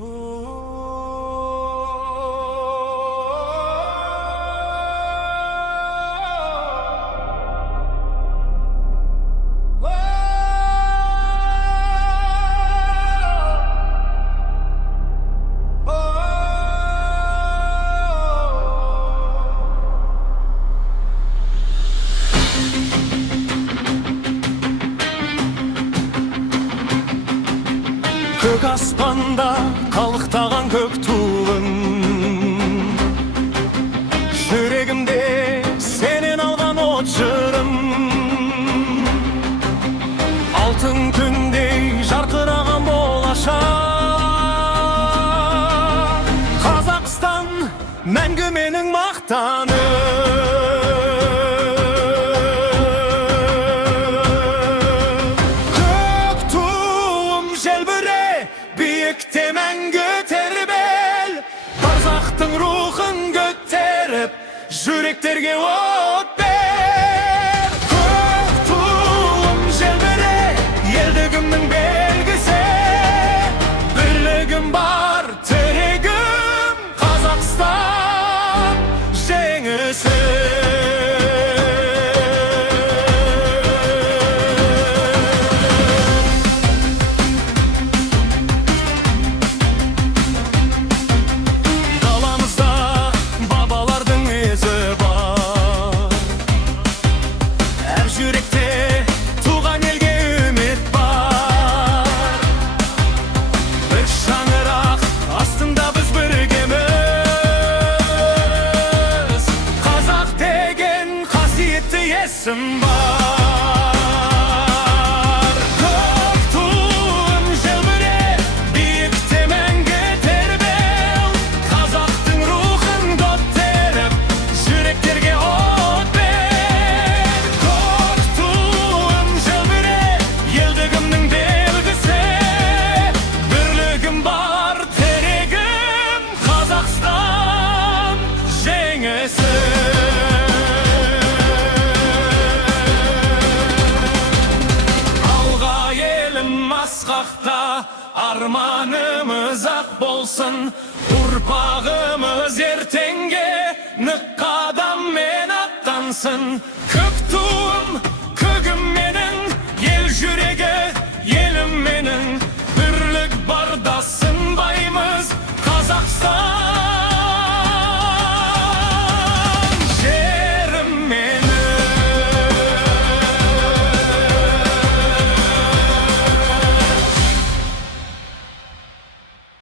Көк аспанда қалықтаған көк туын, жүрегімде сенен алған от жырым, алтын күндей жарқыраған болашақ. Қазақстан мәңгі менің мақтаным. Биікте мәңгі тербел, қазақтың рухын көтеріп, жүректерге от бер. Көк туым желбіре, елдігімнің белгісі, бірлігім бар тірегім, Қазақстан жеңісі. Есім бар. Көк туым желбіре, биікте мәңгі тербел, қазақтың рухын көтеріп, жүректерге от бер. Көк туым желбіре, елдігімнің белгісі, бірлігім бар тірегім, Қазақстан жеңісі. Асқақта арманымыз ақ болсын, ұрпағымыз ертеңге нық қадаммен аттансын. Көк